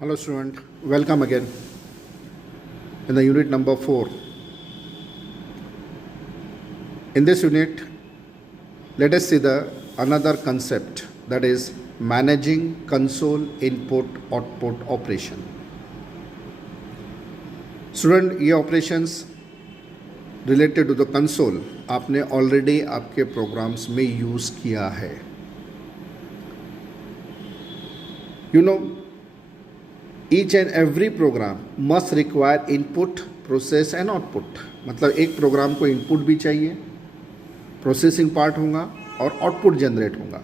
Hello student, welcome again in the unit number 4. In this unit, let us see the another concept, that is managing console input output operation. Student, ये operations related to the console आपने already आपके programs में use किया है. You know, each and every program must require input, process and output. मतलब एक programme को input भी चाहिए, प्रोसेसिंग पार्ट होगा और आउटपुट जनरेट होगा.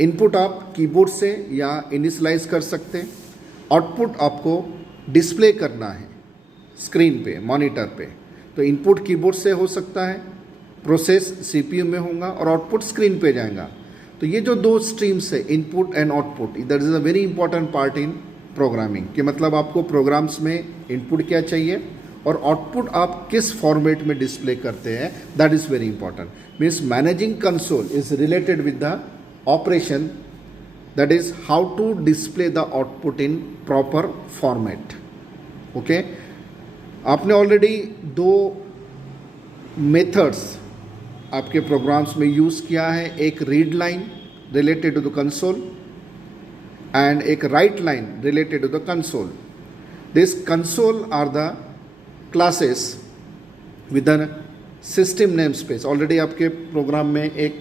इनपुट आप कीबोर्ड से या इनिशियलाइज कर सकते हैं. आउटपुट आपको डिस्प्ले करना है स्क्रीन पे, मॉनिटर पे. तो इनपुट कीबोर्ड से हो सकता है, प्रोसेस सीपीयू में होगा और आउटपुट स्क्रीन पे जाएगा. तो ये जो दो स्ट्रीम्स है, input and output, that is a very important part in programming. कि मतलब आपको प्रोग्राम्स में इनपुट क्या चाहिए और आउटपुट आप किस फॉर्मेट में डिस्प्ले करते हैं, that is very important. Means managing console is related with the operation, that is how to display the output in proper format. Okay, आपने ऑलरेडी दो मेथड्स आपके प्रोग्राम्स में यूज़ किया है. एक read line related to the console and एक write line related to the console. This console are the classes with the system namespace. Already आपके program में एक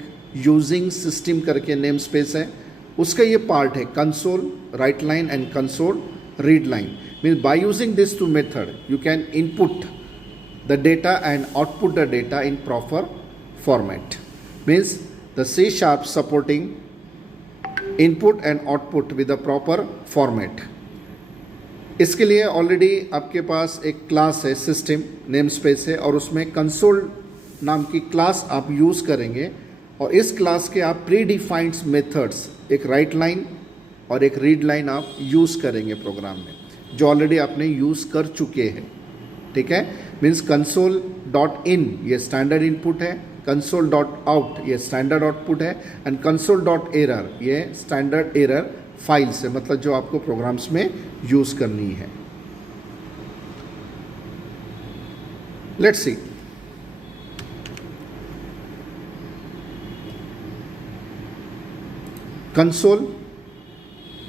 using system करके namespace है, उसका ये पार्ट है console write line and console read line. Means by using these two method you can input the data and output the data in proper format. Means the C# supporting input and output with a proper format. इसके लिए already आपके पास एक class है, system name space है, और उसमें console नाम की क्लास आप यूज़ करेंगे. और इस क्लास के आप प्री डिफाइंड मेथड्स, एक राइट लाइन और एक रीड लाइन आप यूज़ करेंगे प्रोग्राम में, जो ऑलरेडी आपने यूज़ कर चुके हैं. ठीक है. मीन्स कंसोल डॉट इन ये स्टैंडर्ड इनपुट है, कंसोल डॉट आउट ये स्टैंडर्ड आउटपुट है, एंड कंसोल डॉट एरर ये स्टैंडर्ड एरर फाइल्स है, मतलब जो आपको प्रोग्राम्स में यूज़ करनी है. Let's C. Console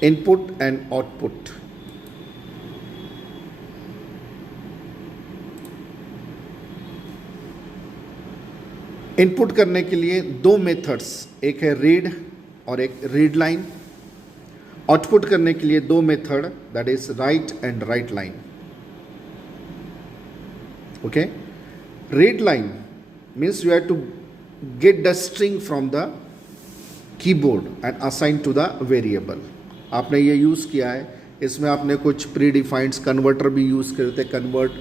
input and output. Input करने के लिए दो मेथड्स, एक है रीड और एक रीड लाइन. आउटपुट करने के लिए दो method, that is write and write line. Okay. Read line means you have to get the string from the keyboard and assign to the variable. आपने ये यूज़ किया है. इसमें आपने कुछ प्री डिफाइंड कन्वर्टर भी यूज़ करते, कन्वर्ट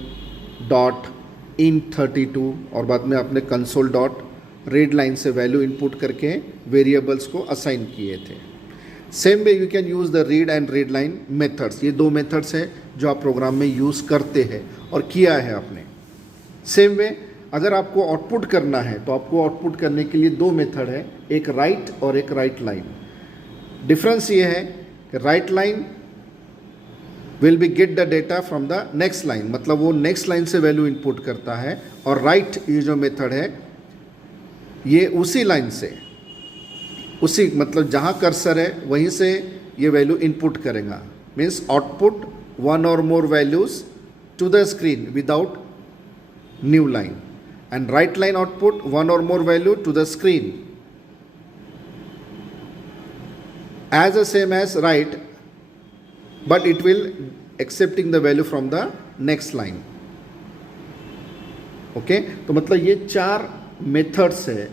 डॉट इन 32, और बाद में आपने कंसोल डॉट रीड लाइन से वैल्यू इनपुट करके वेरिएबल्स को असाइन किए थे. Same way you can use the read and read line methods. ये दो मेथड्स हैं जो आप प्रोग्राम में यूज़ करते हैं और किया है आपने. सेम वे अगर आपको आउटपुट करना है तो आपको आउटपुट करने के लिए दो मेथड है, एक राइट और एक राइट लाइन. डिफरेंस ये है कि right line will be get the data from the next line, मतलब वो नेक्स्ट लाइन से वैल्यू इनपुट करता है, और राइट ये जो मेथड है ये उसी लाइन से, उसी मतलब जहाँ कर्सर है वहीं से ये वैल्यू इनपुट करेगा. Means output one or more values to the screen without new line, and write line output one or more value to the screen as the same as right, but it will accepting the value from the next line. Okay. तो मतलब ये चार methods है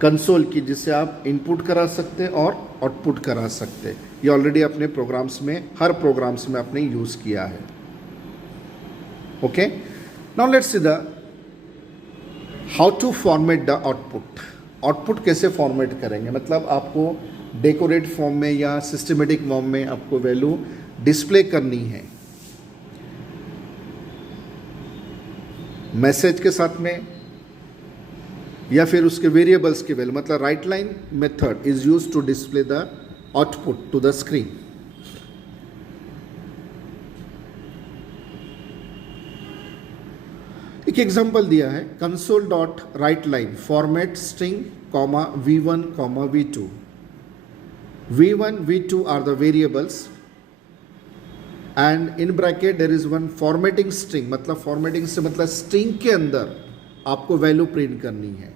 console की जिससे आप input करा सकते और आउटपुट करा सकते. ये ऑलरेडी अपने प्रोग्राम्स में, हर प्रोग्राम्स में आपने यूज़ किया है. Okay. Now let's see the how to format the output. Output कैसे फॉर्मेट करेंगे, मतलब आपको डेकोरेट फॉर्म में या सिस्टमेटिक फॉर्म में आपको वैल्यू डिस्प्ले करनी है, मैसेज के साथ में या फिर उसके वेरिएबल्स के वैल्यू. मतलब write line method is used to display the output to the screen. एक एग्जांपल दिया है, console dot write line format string comma v1 comma v2. v1 v2 are the variables and in bracket there is one formatting string, मतलब formatting से मतलब string के अंदर आपको value print करनी है.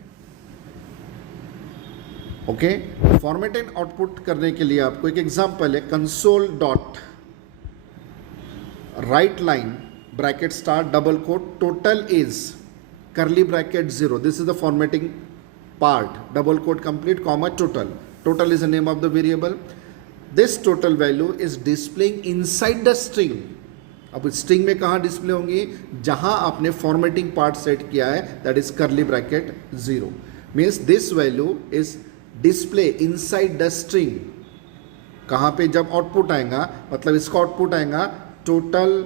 ओके, फॉर्मेटेड आउटपुट करने के लिए आपको एक एग्जांपल है, console dot write line bracket start double quote total is curly bracket 0. This is the formatting part. Double quote complete comma total. Total is the name of the variable. This total value is displaying inside the string. अब string में कहाँ display होंगी? जहाँ आपने formatting part set किया है, that is curly bracket 0. Means this value is display inside the string. कहाँ पे? जब आउटपुट आएगा, मतलब इसका आउटपुट आएगा total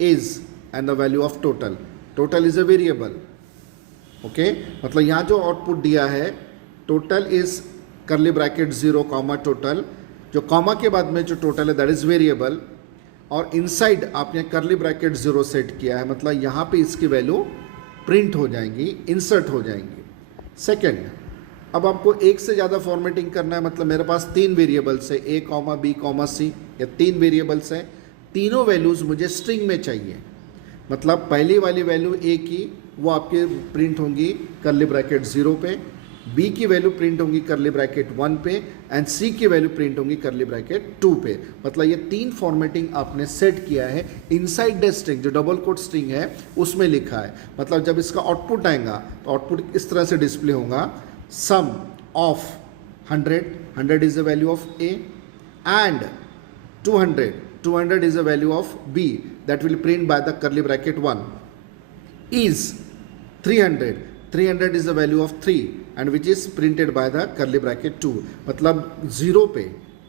is and the value of total. Total is a variable. Okay, मतलब यहाँ जो आउटपुट दिया है total is curly bracket 0 comma total, जो कॉमा के बाद में जो टोटल है दैट इज वेरिएबल, और इनसाइड आपने कर्ली ब्रैकेट 0 सेट किया है, मतलब यहाँ पे इसकी वैल्यू प्रिंट हो जाएंगी, इंसर्ट हो जाएंगी. सेकेंड, अब आपको एक से ज़्यादा फॉर्मेटिंग करना है, मतलब मेरे पास 3 वेरिएबल्स है a comma b comma c, या 3 वेरिएबल्स हैं, तीनों वैल्यूज़ मुझे स्ट्रिंग में चाहिए. मतलब पहली वाली वैल्यू a की वो आपके प्रिंट होंगी कर्ली ब्रैकेट 0 पे, b की वैल्यू प्रिंट होंगी कर्ली ब्रैकेट 1 पे, एंड c की वैल्यू प्रिंट होंगी कर्ली ब्रैकेट 2 पे. मतलब ये 3 फॉर्मेटिंग आपने सेट किया है इनसाइड द स्ट्रिंग, जो डबल कोट स्ट्रिंग है उसमें लिखा है. मतलब जब इसका आउटपुट आएगा तो आउटपुट इस तरह से डिस्प्ले होगा, sum of 100 is the value of a and 200 is the value of b that will print by the curly bracket 1 is 300 is the value of 3 and which is printed by the curly bracket 2. मतलब 0 पे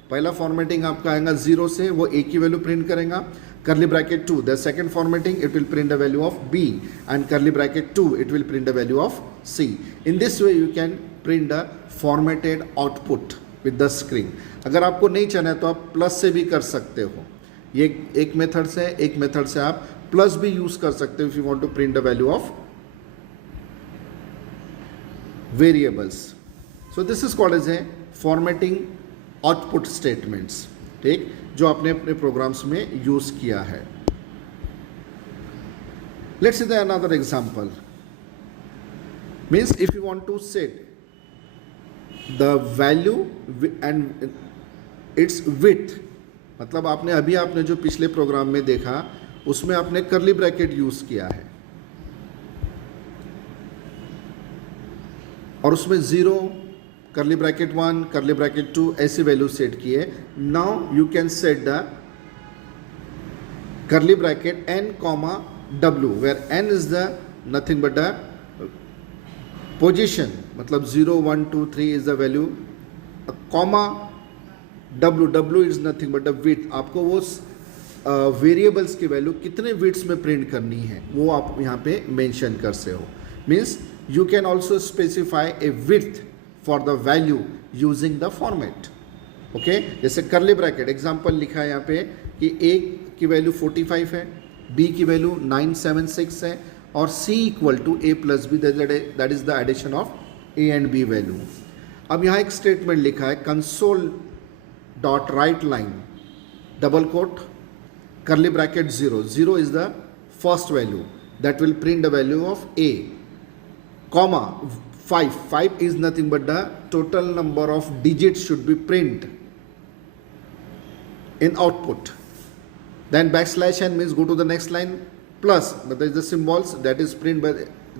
पहला formatting आपका आएगा 0 से, वो a की value print करेगा. curly bracket 2 the second formatting it will print the value of b and curly bracket 2 it will print the value of c. In this way you can print the formatted output with the string. अगर आपको नहीं चाहना है तो आप plus से भी कर सकते हो. ये एक मेथड से, एक मेथड से आप प्लस भी यूज कर सकते हो if you want to print the value of variables. So this is called as a formatting output statements. ठीक, जो आपने अपने प्रोग्राम्स में यूज किया है. Let's see the another example. Means if you want to set the value and its width, मतलब आपने जो पिछले प्रोग्राम में देखा उसमें आपने कर्ली ब्रैकेट यूज किया है और उसमें 0 कर्ली ब्रैकेट 1 कर्ली ब्रैकेट 2 ऐसी वैल्यू सेट की है. Now you can set the curly bracket n comma w where n is the nothing but the position, मतलब 0 1 2 3 is the value, comma w is nothing but the width. आपको वो variables की value कितने विड्थ्स में print करनी है वो आप यहाँ पे मेंशन कर सकते हो. Means you can also specify A width for the value using the format. Okay, जैसे कर्ली ब्रैकेट एग्जांपल लिखा है यहाँ पे कि a की वैल्यू 45 है, b की वैल्यू 976 है और c equal to a plus b, that is the addition of a and b value. अब यहाँ एक स्टेटमेंट लिखा है, console dot right line double quote curly bracket 0 is the first value that will print the value of a, comma 5 is nothing but the total number of digits should be print in output. Then backslash n means go to the next line, plus but there is the symbols that is print by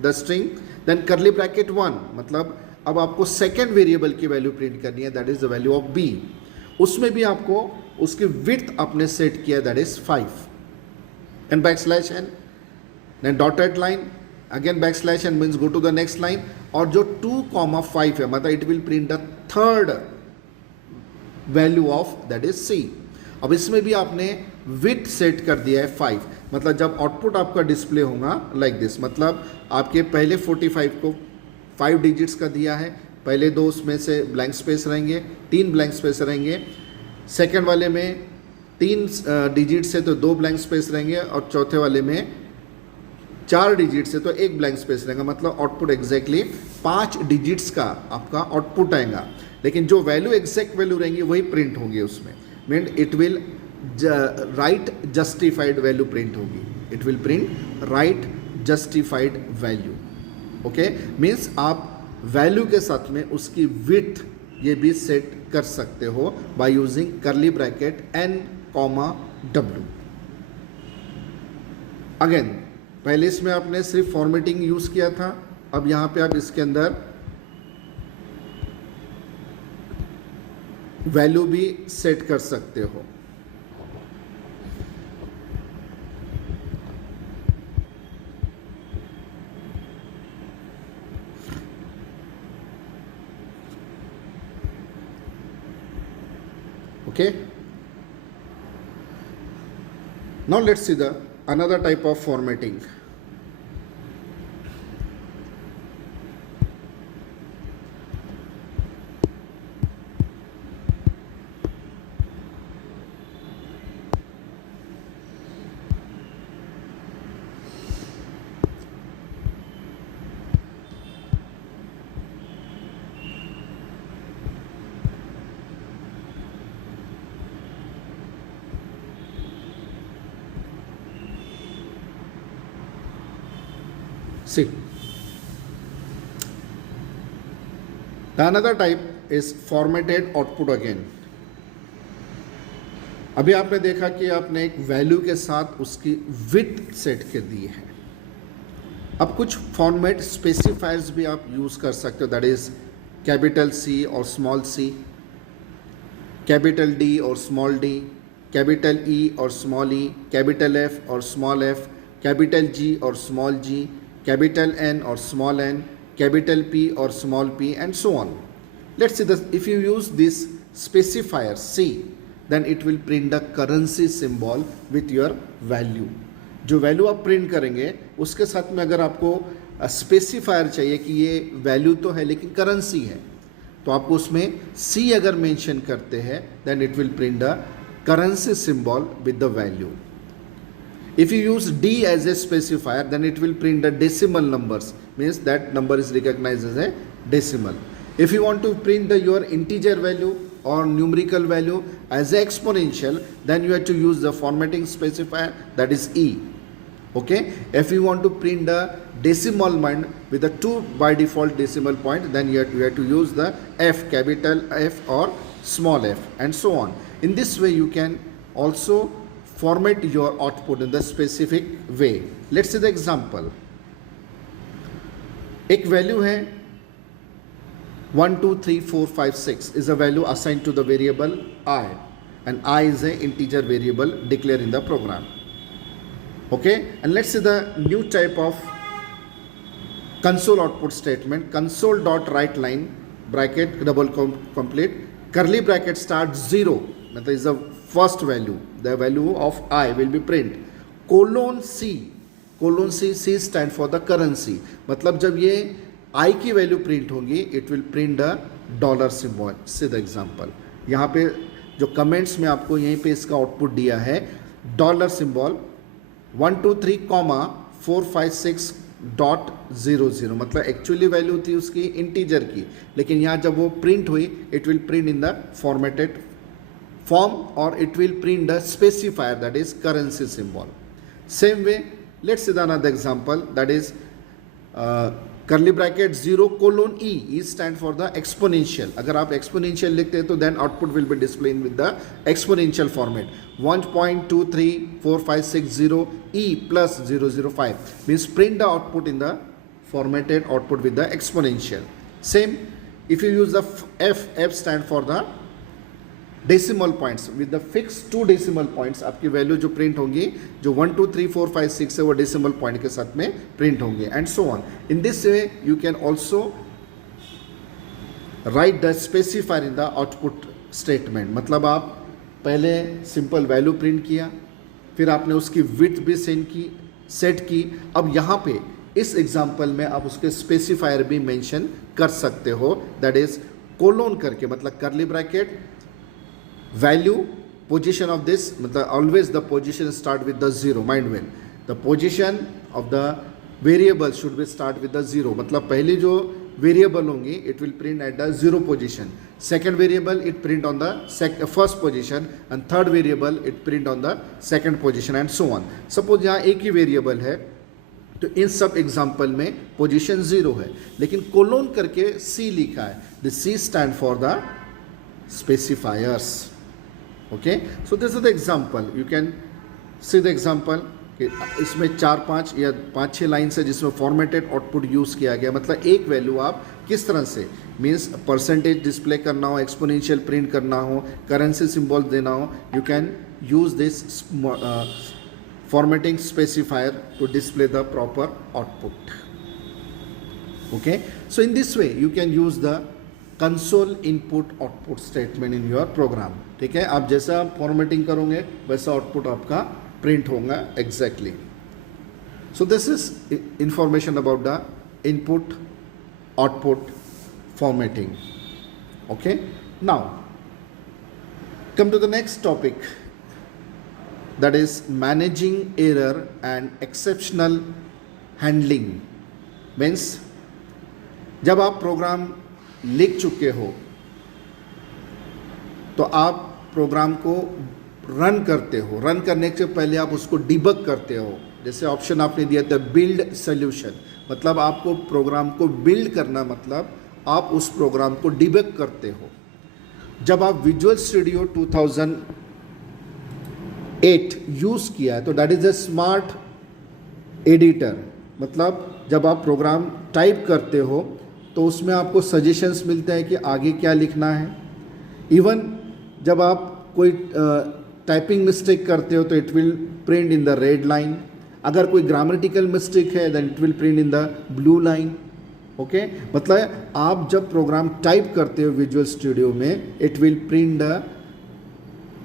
the string. Then curly bracket 1, मतलब अब आपको second variable की value print करनी है, that is the value of b. उसमें भी आपको उसकी विड्थ आपने सेट किया, that is 5. And backslash n, then dotted line, again backslash n means go to the next line, और जो 2,5 है मतलब it will print the third value of that is c. अब इसमें भी आपने विड्थ सेट कर दिया है 5, मतलब जब आउटपुट आपका डिस्प्ले होगा लाइक दिस, मतलब आपके पहले 45 को 5 डिजिट्स का दिया है, पहले 2 उसमें से ब्लैंक स्पेस रहेंगे, 3 ब्लैंक स्पेस रहेंगे, सेकेंड वाले में 3 डिजिट से तो 2 ब्लैंक स्पेस रहेंगे और चौथे वाले में 4 डिजिट से तो एक ब्लैंक स्पेस रहेगा, मतलब आउटपुट एग्जैक्टली 5 डिजिट्स का आपका आउटपुट आएगा, लेकिन जो वैल्यू एग्जैक्ट वैल्यू रहेंगी वही प्रिंट होंगी उसमें। Mean it will right justified value print होगी, it will print right justified value. Okay, means आप वैल्यू के साथ में उसकी विड्थ ये भी सेट कर सकते हो by using curly bracket n, w। Again पहले इसमें आपने सिर्फ फॉर्मेटिंग यूज किया था, अब यहां पे आप इसके अंदर वैल्यू भी सेट कर सकते हो। Okay, now let's see the another type of formatting. See, the another type is formatted output again. अभी आपने देखा कि आपने एक वैल्यू के साथ उसकी विड्थ सेट कर दी है। अब कुछ फॉर्मेट स्पेसिफायर्स भी आप यूज कर सकते हो, दैट इज कैपिटल C और स्मॉल c, कैपिटल D और स्मॉल d, कैपिटल E और स्मॉल e, कैपिटल F और स्मॉल f, कैपिटल G और small g, capital N or small n, capital P or small p, and so on. Let's see this. If you use this specifier C, then it will print the currency symbol with your value. जो value आप print करेंगे उसके साथ में अगर आपको specifier चाहिए कि ये वैल्यू तो है लेकिन करेंसी है, तो आपको उसमें C अगर मेंशन करते हैं then it will print the currency symbol with the value. If you use D as a specifier, then it will print the decimal numbers, means that number is recognized as a decimal. If you want to print your integer value or numerical value as a exponential, then you have to use the formatting specifier, that is E. Okay, if you want to print the decimal point with the 2 by default decimal point, then you have to use the F, capital F or small f, and so on. In this way you can also format your output in the specific way. Let's see the example. एक value है 1 2 3 4 5 6 is a value assigned to the variable I, and I is a integer variable declared in the program. Okay, and let's see the new type of console output statement. Console dot write line bracket double complete curly bracket start 0, that is the first value, the value of I will be print, colon C, C stand for the currency, मतलब जब ये I की value print होगी it will print the dollar symbol. C the example, यहाँ पे जो comments में आपको यहीं पे इसका आउटपुट दिया है, डॉलर सिंबल 1 2 3 4 5 6 डॉट 0 0, मतलब एक्चुअली वैल्यू थी उसकी इंटीजर की, लेकिन यहाँ जब वो प्रिंट हुई it will print in the formatted form or it will print the specifier, that is currency symbol. Same way, let's see the another example, that is curly bracket 0 colon E, E stand for the exponential. अगर आप exponential लिखते हैं तो then output will be displayed with the exponential format. 1.234560 E plus 005 means print the output in the formatted output with the exponential. Same, if you use the F, F stand for the decimal points, with the fix 2 decimal points आपकी value जो print होंगी, जो 1 2 3 4 5 6 है वो decimal point के साथ में print होंगे, and so on. In this way you can also right the specifier in the output statement. मतलब आप पहले सिंपल वैल्यू प्रिंट किया, फिर आपने उसकी विड्थ भी सेट की. अब यहाँ पे इस एग्जाम्पल में आप उसके स्पेसिफायर भी मेंशन कर सकते हो, दैट इज कोलोन करके, मतलब curly bracket value position of this, मतलब always the position start with the 0. Mind well, the position of the variable should be start with the zero, मतलब पहले जो वेरिएबल होंगी it will print at the zero position, second variable it print on the first position and third variable it print on the second position and so on. Suppose यहाँ एक ही variable है तो इन सब example में position zero है, लेकिन colon करके c लिखा है. The c stand for the specifiers. Okay, so this is the example. You can see the example. इसमें 4-5 या 5-6 लाइन्स है जिसमें फॉर्मेटेड आउटपुट यूज़ किया गया. मतलब एक वैल्यू आप किस तरह से, मीन्स परसेंटेज डिस्प्ले करना हो, एक्सपोनेंशियल प्रिंट करना हो, करेंसी सिंबल देना हो, you can use this formatting specifier to display the proper output. Okay, so in this way you can use the console input output statement in your program. ठीक है, आप जैसा formatting करोगे वैसा आउटपुट आपका print होगा exactly. So this is information about the input output formatting. Okay, now come to the next topic, that is managing error and exceptional handling. means जब आप प्रोग्राम लिख चुके हो तो आप प्रोग्राम को रन करते हो. रन करने से पहले आप उसको डिबग करते हो. जैसे ऑप्शन आपने दिया था बिल्ड सोल्यूशन, मतलब आपको प्रोग्राम को बिल्ड करना, मतलब आप उस प्रोग्राम को डिबग करते हो. जब आप विजुअल स्टूडियो 2008 यूज़ किया है तो that is a smart editor. मतलब जब आप प्रोग्राम टाइप करते हो तो उसमें आपको सजेशंस मिलते हैं कि आगे क्या लिखना है. इवन जब आप कोई टाइपिंग मिस्टेक करते हो तो it will print in the red line. अगर कोई ग्रामेटिकल मिस्टेक है then it will print in the blue line. Okay, मतलब आप जब प्रोग्राम टाइप करते हो विजुअल स्टूडियो में it will print the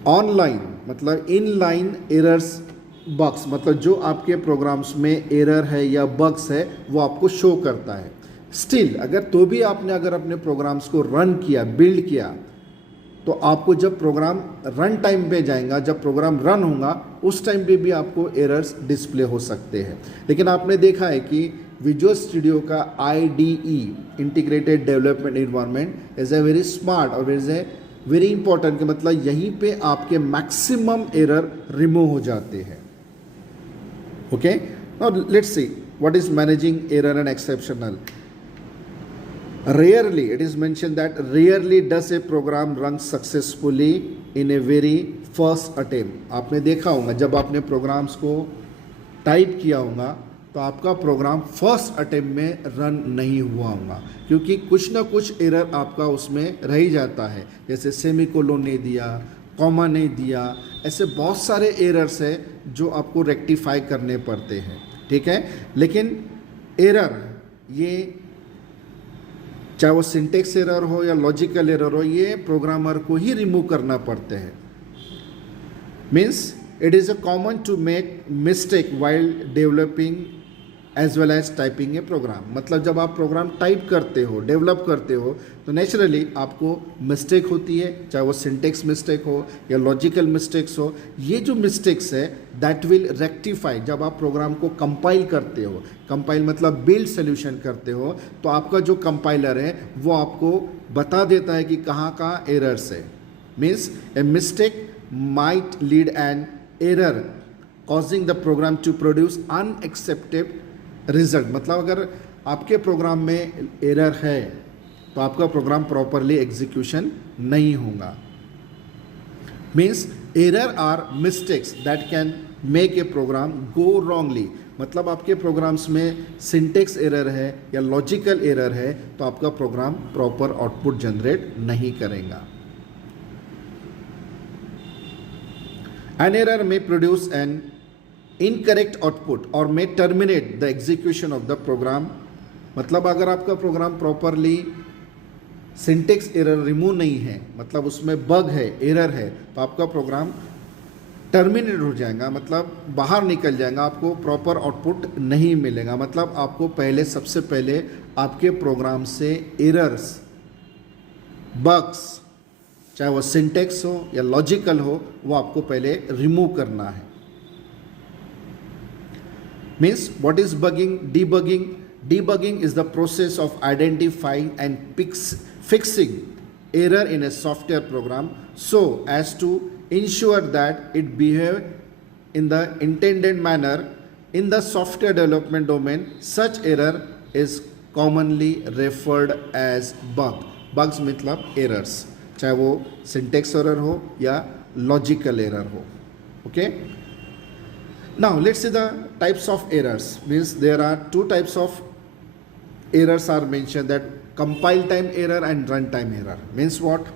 online, मतलब इन लाइन एरर्स बग्स, मतलब जो आपके प्रोग्राम्स में एरर है या बग्स है वो आपको शो करता है. स्टिल अगर तो भी आपने अगर अपने प्रोग्राम्स को रन किया, बिल्ड किया, तो आपको जब प्रोग्राम रन टाइम पे जाएगा, जब प्रोग्राम रन होगा उस टाइम पे भी आपको एरर्स डिस्प्ले हो सकते हैं. लेकिन आपने देखा है कि विजुअल स्टूडियो का IDE integrated development environment is a very smart और इज़ ए वेरी इंपॉर्टेंट कि मतलब यहीं पे आपके मैक्सिमम एरर रिमूव हो जाते हैं. Okay, now let's see what is managing error and exceptional. Rarely, it is mentioned that rarely does a program run successfully in a very first attempt. आपने देखा होगा जब आपने प्रोग्राम्स को टाइप किया होगा तो आपका प्रोग्राम फर्स्ट अटेम्प्ट में रन नहीं हुआ होगा, क्योंकि कुछ ना कुछ एरर आपका उसमें रह ही जाता है. जैसे सेमीकोलन नहीं दिया, कॉमा नहीं दिया, ऐसे बहुत सारे एरर्स है जो आपको रेक्टिफाई करने पड़ते हैं. ठीक है, लेकिन एरर ये चाहे वो सिंटेक्स एरर हो या लॉजिकल एरर हो, ये प्रोग्रामर को ही रिमूव करना पड़ते हैं. Means it is a common to make mistake while developing as well as typing a program. मतलब जब आप प्रोग्राम टाइप करते हो, डेवलप करते हो, तो नेचुरली आपको मिस्टेक होती है, चाहे वो सिंटेक्स मिस्टेक हो या लॉजिकल मिस्टेक्स हो. ये जो मिस्टेक्स है दैट विल रेक्टिफाई जब आप प्रोग्राम को कंपाइल करते हो. कंपाइल मतलब बिल्ड सोल्यूशन करते हो, तो आपका जो कंपाइलर है वो आपको बता देता है कि कहाँ कहाँ एरर्स है. Means a mistake might lead an error causing the program to produce unexpected result. मतलब अगर आपके प्रोग्राम में एरर है तो आपका प्रोग्राम प्रॉपरली एग्जीक्यूशन नहीं होगा. Means error are mistakes that can make a program go wrongly. मतलब आपके प्रोग्राम्स में सिंटेक्स एरर है या लॉजिकल एरर है तो आपका प्रोग्राम प्रॉपर आउटपुट जनरेट नहीं करेगा. An error may produce an incorrect output or may terminate the execution of the program. मतलब अगर आपका program properly syntax error remove नहीं है, मतलब उसमें बग है, एरर है, तो आपका प्रोग्राम टर्मिनेट हो जाएगा, मतलब बाहर निकल जाएगा, आपको प्रॉपर आउटपुट नहीं मिलेगा. मतलब आपको पहले सबसे पहले आपके प्रोग्राम से एरर्स, बग्स, चाहे वो सिंटेक्स हो या लॉजिकल हो, वो आपको पहले रिमूव करना है. Means what is bugging? Debugging. Debugging is the process of identifying and fixing error in a software program so as to ensure that it behave in the intended manner. In the software development domain, such error is commonly referred as bug. Bugs मतलब errors, चाहे वो syntax error हो या logical error हो. Okay. Now let's see the types of errors. Means there are two types of errors are mentioned, that compile time error and run time error. Means what?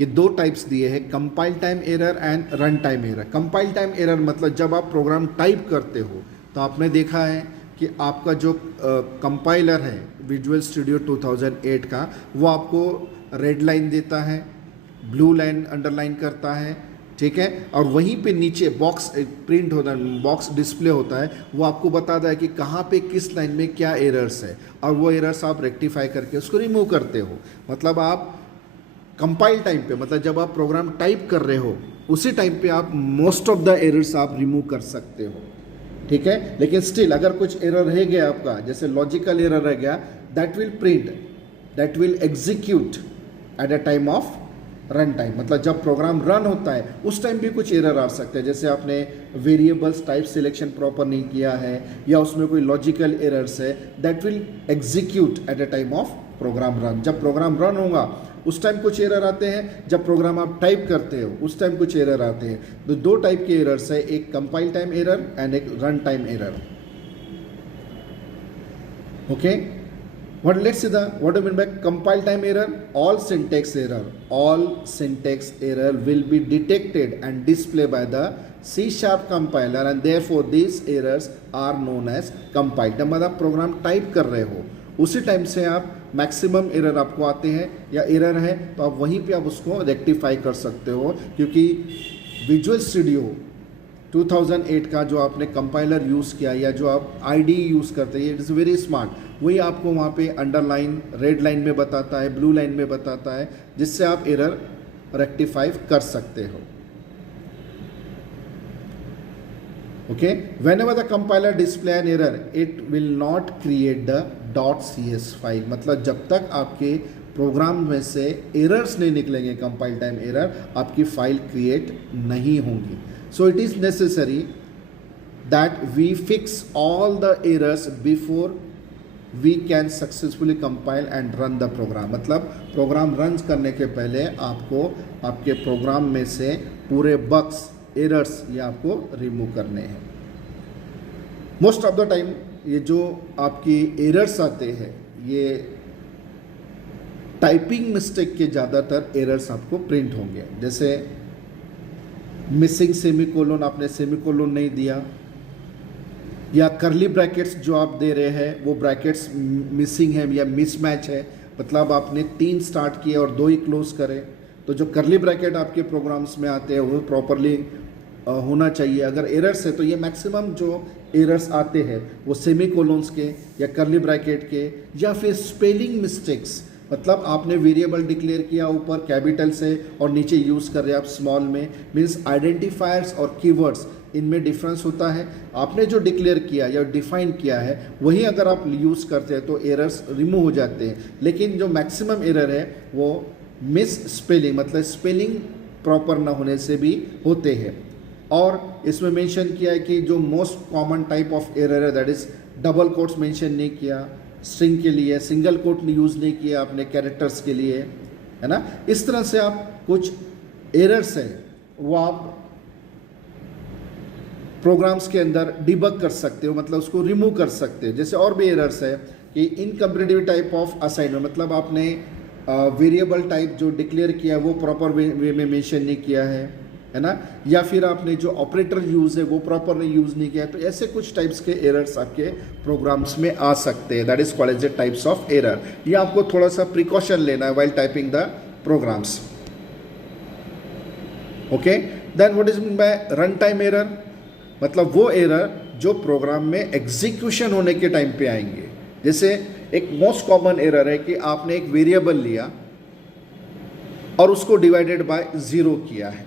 ये दो types दिए हैं, compile time error and run time error. Compile time error मतलब जब आप programme type करते हो तो आपने देखा है कि आपका जो कंपाइलर है विजुअल स्टूडियो 2008 का, वो आपको रेड लाइन देता है, ब्लू लाइन अंडरलाइन करता है, ठीक है, और वहीं पे नीचे बॉक्स प्रिंट होता है, बॉक्स डिस्प्ले होता है, वो आपको बताता है कि कहाँ पे किस लाइन में क्या एरर्स है, और वो एरर्स आप रेक्टिफाई करके उसको रिमूव करते हो. मतलब आप कंपाइल टाइम पे, मतलब जब आप प्रोग्राम टाइप कर रहे हो उसी टाइम पे आप मोस्ट ऑफ द एरर्स आप रिमूव कर सकते हो, ठीक है. लेकिन स्टिल अगर कुछ एरर रह गया आपका, जैसे लॉजिकल एरर रह गया, that will print, that will execute eight a time of run time. मतलब जब प्रोग्राम रन होता है उस टाइम भी कुछ एरर आ सकते हैं, जैसे आपने वेरिएबल्स टाइप सिलेक्शन प्रॉपर नहीं किया है या उसमें कोई लॉजिकल एरर्स है, that will execute eight a time of program run. जब प्रोग्राम रन होगा उस टाइम कुछ एरर आते हैं, जब प्रोग्राम आप टाइप करते हो उस टाइम कुछ एरर आते हैं. तो दो टाइप के एरर्स है, एक कंपाइल टाइम एरर एंड एक run time error. Okay, what let's see the what do you mean by compile time error? All syntax error will be detected and displayed by the C# compiler and therefore these errors are known as compiled. जब मतलब program type कर रहे हो उसी time से आप maximum error आपको आते हैं या एरर है तो आप वहीं पे आप उसको रेक्टिफाई कर सकते हो, क्योंकि विजुअल स्टूडियो 2008 का जो आपने कंपाइलर यूज़ किया या जो आप आईडी यूज़ करते हैं, इट इज़ वेरी स्मार्ट. वही आपको वहाँ पे अंडरलाइन रेड लाइन में बताता है, ब्लू लाइन में बताता है, जिससे आप एरर रेक्टिफाई कर सकते हो. Okay, whenever the compiler display an error, it will not create the .cs file. मतलब जब तक आपके प्रोग्राम में से एरर्स नहीं निकलेंगे, कंपाइल टाइम एरर, आपकी फाइल क्रिएट नहीं होंगी. So it is necessary that we fix all the errors before we can successfully compile and run the program. मतलब प्रोग्राम रन करने के पहले आपको आपके प्रोग्राम में से पूरे बग्स, एरर्स ये आपको रिमूव करने हैं. मोस्ट ऑफ द टाइम ये जो आपकी एरर्स आते हैं ये टाइपिंग मिस्टेक के ज़्यादातर एरर्स आपको प्रिंट होंगे. जैसे मिसिंग सेमीकोलन, आपने सेमीकोलन नहीं दिया, या करली ब्रैकेट्स जो आप दे रहे हैं वो ब्रैकेट्स मिसिंग है या मिसमैच है, मतलब आपने 3 स्टार्ट किए और 2 ही क्लोज करे. तो जो करली ब्रैकेट आपके प्रोग्राम्स में आते हैं वो प्रॉपरली होना चाहिए. अगर एरर्स है तो ये मैक्सिमम जो एरर्स आते हैं वो सेमीकोलन्स के या करली ब्रैकेट के, या फिर स्पेलिंग मिस्टेक्स. मतलब आपने वेरिएबल डिक्लेयर किया ऊपर कैपिटल से और नीचे यूज़ कर रहे हैं आप स्मॉल में. मीन्स आइडेंटिफायर्स और कीवर्ड्स इनमें डिफरेंस होता है. आपने जो डिक्लेयर किया या डिफाइन किया है वही अगर आप यूज़ करते हैं तो एरर्स रिमूव हो जाते हैं. लेकिन जो मैक्सिमम एरर है वो मिस स्पेलिंग, मतलब स्पेलिंग प्रॉपर ना होने से भी होते हैं. और इसमें मेंशन किया है कि जो most common type of error है that is double quotes mention नहीं किया स्ट्रिंग के लिए, सिंगल कोट यूज़ नहीं किया आपने कैरेक्टर्स के लिए, है ना. इस तरह से आप कुछ एरर्स हैं वो आप प्रोग्राम्स के अंदर डिबग कर सकते हो, मतलब उसको रिमूव कर सकते हो. जैसे और भी एरर्स है कि इनकम्पैटिबल टाइप ऑफ असाइनमेंट, मतलब आपने वेरिएबल टाइप जो डिक्लेयर किया वो प्रॉपर वे में मेंशन नहीं किया है ना, या फिर आपने जो ऑपरेटर यूज़ है वो प्रॉपरली यूज़ नहीं किया. तो ऐसे कुछ टाइप्स के एरर्स आपके प्रोग्राम्स में आ सकते हैं. That is called as the types of error. ये आपको थोड़ा सा प्रिकॉशन लेना है while typing the programs. Okay, then what is mean by run time error? मतलब वो एरर जो प्रोग्राम में एग्जीक्यूशन होने के टाइम पे आएंगे. जैसे एक मोस्ट कॉमन एरर है कि आपने एक वेरिएबल लिया और उसको डिवाइडेड बाय 0 किया है,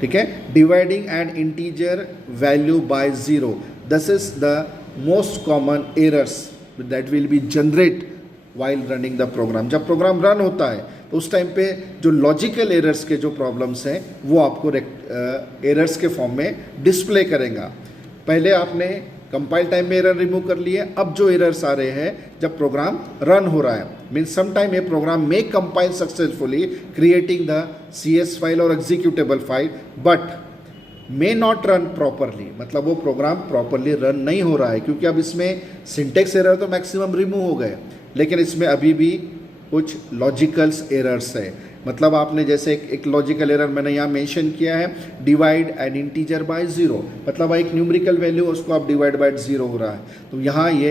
ठीक है, dividing an integer value by 0. This is the most common errors that will be generate while running the program. जब प्रोग्राम रन होता है तो उस टाइम पे जो लॉजिकल एरर्स के जो प्रॉब्लम्स हैं वो आपको एरर्स के फॉर्म में डिस्प्ले करेगा। पहले आपने कंपाइल टाइम में एरर रिमूव कर लिए, अब जो एरर्स आ रहे हैं जब प्रोग्राम रन हो रहा है, means some time a program may compile successfully creating the CS file और executable file but may not run properly, मतलब वो प्रोग्राम प्रॉपरली रन नहीं हो रहा है क्योंकि अब इसमें सिंटेक्स एरर तो मैक्सिमम रिमूव हो गए, लेकिन इसमें अभी भी कुछ लॉजिकल्स एरर्स है। मतलब आपने जैसे एक लॉजिकल एरर मैंने यहाँ मेंशन किया है, डिवाइड एन इंटीजर बाय 0, मतलब एक न्यूमेरिकल वैल्यू उसको आप डिवाइड बाय 0 हो रहा है, तो यहाँ ये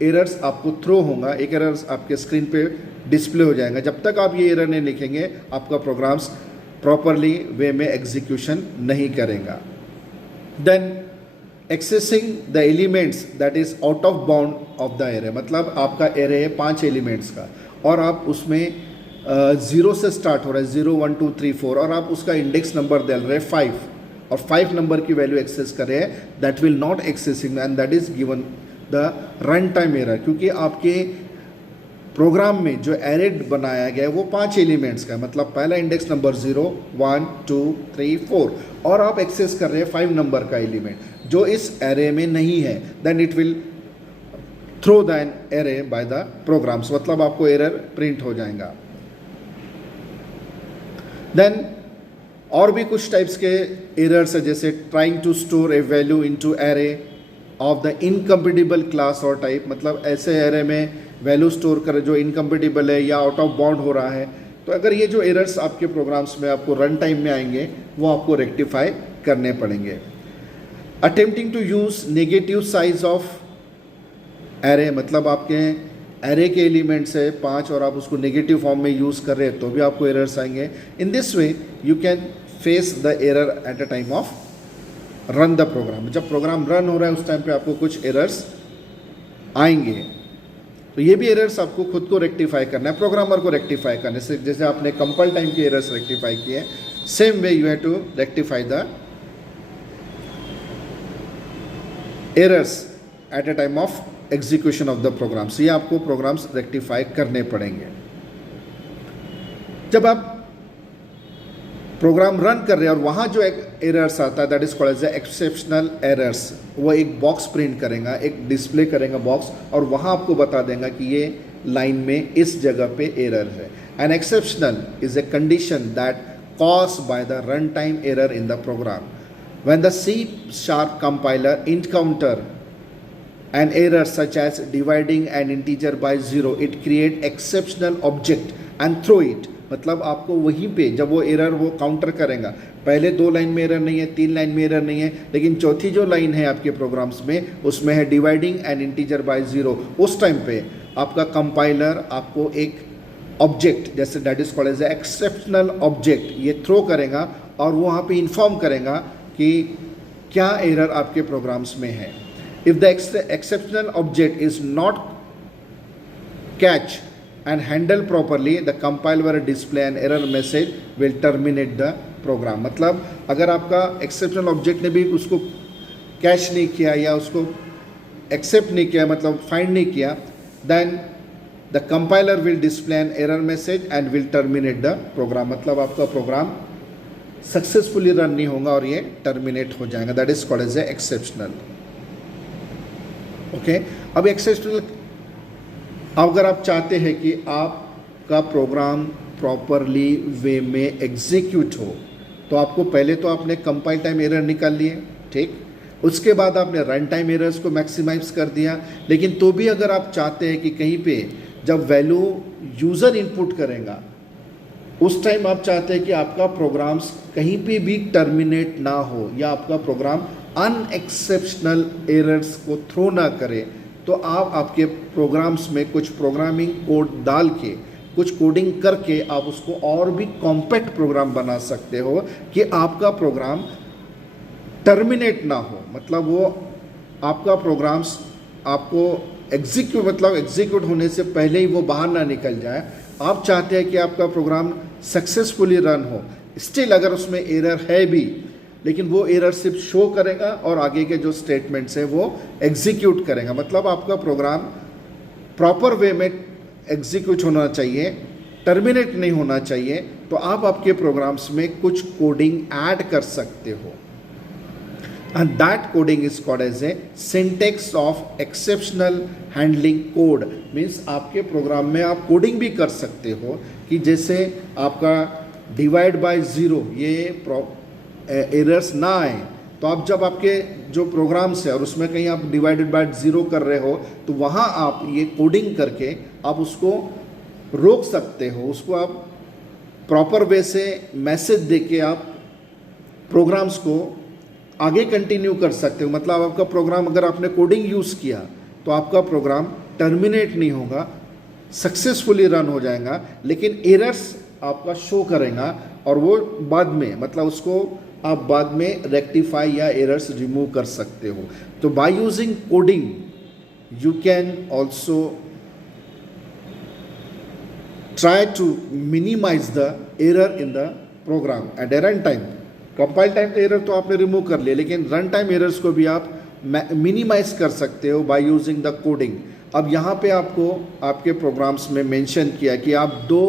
एरर्स आपको थ्रो होगा, एक एरर्स आपके स्क्रीन पे डिस्प्ले हो जाएगा। जब तक आप ये एरर नहीं लिखेंगे आपका प्रोग्राम्स प्रॉपरली वे में एग्जीक्यूशन नहीं करेगा। Then accessing the elements that is out of bound of the array, मतलब आपका एरे है 5 एलिमेंट्स का और आप उसमें 0 से स्टार्ट हो रहा है, 0 1 2 3 4, और आप उसका इंडेक्स नंबर दे रहे हैं 5 और 5 नंबर की वैल्यू एक्सेस कर रहे हैं, that will not accessing and that is given the run time error, क्योंकि आपके प्रोग्राम में जो एरे बनाया गया है वो 5 एलिमेंट्स का है, मतलब पहला इंडेक्स नंबर 0 1 2 3 4 और आप एक्सेस कर रहे हैं 5 नंबर का एलिमेंट जो इस एरे में नहीं है, then it will throw the an array by the programs, मतलब आपको एरर प्रिंट हो जाएगा। देन और भी कुछ टाइप्स के एरर्स है, जैसे trying to store a value into array of the incompatible class और टाइप, मतलब ऐसे एरे में वैल्यू स्टोर कर जो इनकम्पेटिबल है या आउट ऑफ बाउंड हो रहा है, तो अगर ये जो एरर्स आपके प्रोग्राम्स में आपको रन टाइम में आएंगे वो आपको रेक्टिफाई करने पड़ेंगे। Attempting to use negative size of array, मतलब आपके एरे के एलिमेंट्स है 5 और आप उसको नेगेटिव फॉर्म में यूज़ कर रहे हैं तो भी आपको एरर्स आएंगे। In this way you can face the error at a time of run the program. जब प्रोग्राम रन हो रहा है उस टाइम पे आपको कुछ एरर्स आएंगे, तो ये भी एरर्स आपको खुद को रेक्टिफाई करना है, प्रोग्रामर को रेक्टिफाई करने से, जैसे आपने कंपाइल टाइम के एरर्स रेक्टिफाई किए, same way you have to rectify the errors at a time of execution of the programs. ये आपको प्रोग्राम्स रेक्टिफाई करने पड़ेंगे। जब आप प्रोग्राम रन कर रहे हैं और वहाँ जो एक एरर्स आता है that is called as exceptional errors, वो एक बॉक्स प्रिंट करेगा, एक डिस्प्ले करेगा बॉक्स, और वहाँ आपको बता देगा कि ये लाइन में इस जगह पे एरर है। An exceptional is a condition that caused by the runtime error in the program. When the C# compiler encounter an error such as dividing an integer by 0, it create exceptional object and throw it. मतलब आपको वहीं पे जब वो error वो counter करेगा, पहले 2 line में एरर नहीं है, 3 लाइन में एरर नहीं है, लेकिन चौथी जो लाइन है आपके प्रोग्राम्स में उसमें है डिवाइडिंग एन इंटीजर बाय 0, उस टाइम पे आपका कंपाइलर आपको एक ऑब्जेक्ट जैसे that is called as exceptional object ये थ्रो करेगा और वो वहाँ पे इन्फॉर्म करेगा कि क्या एरर आपके प्रोग्राम्स में है। If the exceptional object is not catch and handle properly, the compiler will display an error message will terminate the program. मतलब अगर आपका exceptional object ने भी उसको कैच नहीं किया या उसको एक्सेप्ट नहीं किया, मतलब फाइंड नहीं किया, then the compiler will display an error message and will terminate the program. मतलब आपका प्रोग्राम सक्सेसफुली रन नहीं होगा और ये टर्मिनेट हो जाएगा। That is called as a exceptional. Okay, अब एक्सेप्शनल अगर आप चाहते हैं कि आपका प्रोग्राम प्रॉपरली वे में एग्जीक्यूट हो, तो आपको पहले तो आपने कंपाइल टाइम एरर निकाल लिए, ठीक, उसके बाद आपने रन टाइम एरर्स को मैक्सिमाइज कर दिया, लेकिन तो भी अगर आप चाहते हैं कि कहीं पे जब वैल्यू यूज़र इनपुट करेगा उस टाइम आप चाहते हैं कि आपका प्रोग्राम्स कहीं पे भी टर्मिनेट ना हो या आपका प्रोग्राम अनएक्सेप्शनल एरर्स को थ्रो ना करे, तो आप आपके प्रोग्राम्स में कुछ प्रोग्रामिंग कोड डाल के कुछ कोडिंग करके आप उसको और भी कॉम्पैक्ट प्रोग्राम बना सकते हो कि आपका प्रोग्राम टर्मिनेट ना हो, मतलब वो आपका प्रोग्राम्स आपको एग्जीक्यूट होने से पहले ही वो बाहर ना निकल जाए। आप चाहते हैं कि आपका प्रोग्राम सक्सेसफुली रन हो, स्टिल अगर उसमें एरर है भी, लेकिन वो एरर सिर्फ शो करेगा और आगे के जो स्टेटमेंट्स है वो एग्जीक्यूट करेगा। मतलब आपका प्रोग्राम प्रॉपर वे में एग्जीक्यूट होना चाहिए, टर्मिनेट नहीं होना चाहिए। तो आप आपके प्रोग्राम्स में कुछ कोडिंग ऐड कर सकते हो, and that coding is called as a syntax of exceptional handling code. Means आपके प्रोग्राम में आप कोडिंग भी कर सकते हो कि जैसे आपका डिवाइड बाय ज़ीरो ये एरर्स ना आए। तो आप जब आपके जो प्रोग्राम्स है और उसमें कहीं आप डिवाइडेड बाय ज़ीरो कर रहे हो तो वहाँ आप ये कोडिंग करके आप उसको रोक सकते हो, उसको आप प्रॉपर वे से मैसेज देके आप प्रोग्राम्स को आगे कंटिन्यू कर सकते हो। मतलब आपका प्रोग्राम अगर आपने कोडिंग यूज़ किया तो आपका प्रोग्राम टर्मिनेट नहीं होगा, सक्सेसफुली रन हो जाएगा, लेकिन एरर्स आपका शो करेगा और वो बाद में, मतलब उसको आप बाद में रेक्टिफाई या एरर्स रिमूव कर सकते हो। तो by using coding you can also try to minimize the error in the program at a run time. Compile time तो एरर तो आपने रिमूव कर लिया, लेकिन रन टाइम एरर्स को भी आप मिनिमाइज कर सकते हो बाय यूजिंग द कोडिंग। अब यहाँ पे आपको आपके प्रोग्राम्स में मेंशन किया कि आप दो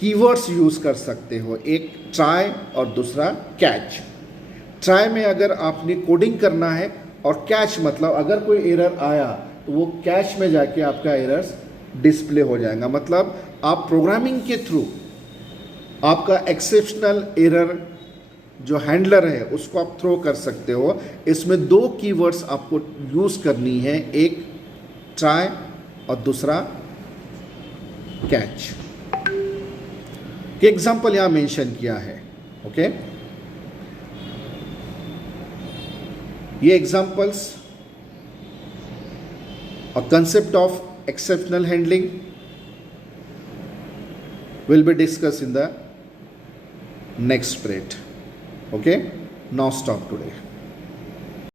कीवर्ड्स यूज़ कर सकते हो, एक ट्राई और दूसरा कैच। ट्राई में अगर आपने कोडिंग करना है और कैच मतलब अगर कोई एरर आया तो वो कैच में जाके आपका एरर्स डिस्प्ले हो जाएगा। मतलब आप प्रोग्रामिंग के थ्रू आपका एक्सेप्शनल एरर जो हैंडलर है उसको आप थ्रो कर सकते हो। इसमें दो कीवर्ड्स आपको यूज़ करनी है, एक ट्राई और दूसरा कैच। के एग्जाम्पल यहाँ मेंशन किया है। ओके, ये एग्जाम्पल्स और concept of exceptional handling will be discussed in the next spread. Okay, now stop today.